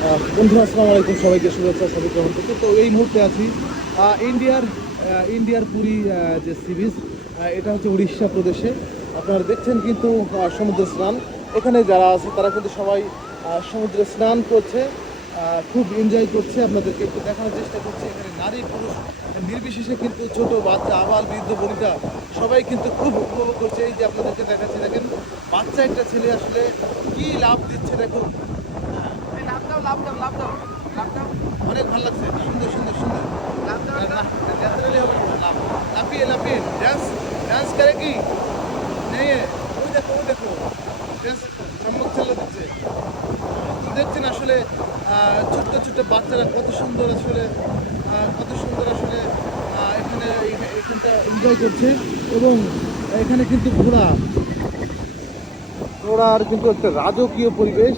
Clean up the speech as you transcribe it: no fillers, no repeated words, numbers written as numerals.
বন্ধুরা আসসালামু আলাইকুম, সবাইকে শুভেচ্ছা সবাই গ্রহণ করতে। তো এই মুহূর্তে আছি ইন্ডিয়ার ইন্ডিয়ার পুরী যে সি বিচ, এটা হচ্ছে উড়িষ্যা প্রদেশে। আপনারা দেখছেন কিন্তু সমুদ্র স্নান, এখানে যারা আছে তারা কিন্তু সবাই সমুদ্রে স্নান করছে, খুব এনজয় করছে। আপনাদেরকে একটু দেখানোর চেষ্টা করছি। এখানে নারী পুরুষ নির্বিশেষে কিন্তু ছোট বাচ্চা আবাল বৃদ্ধ বনিতা সবাই কিন্তু খুব উপভোগ করছে। এই যে আপনাদেরকে দেখাচ্ছি, দেখেন বাচ্চা একটা ছেলে আসলে কি লাভ দিচ্ছে দেখুন। অনেক ভালো লাগছে, সুন্দর সুন্দর সুন্দর। ন্যাচারালি হবে না, লাফিয়ে লাফিয়ে ডান্স ডান্স করে কি নেই। ওই দেখো ওই দেখো, ডান্স সম্মুখ ছেলে দিচ্ছে। দেখছেন আসলে ছোট্ট ছোট্ট বাচ্চারা কত সুন্দর আসলে, কত সুন্দর আসলে এখানে এখানটা এনজয় করছে। এবং এখানে কিন্তু ঘোড়ার কিন্তু একটা রাজকীয় পরিবেশ।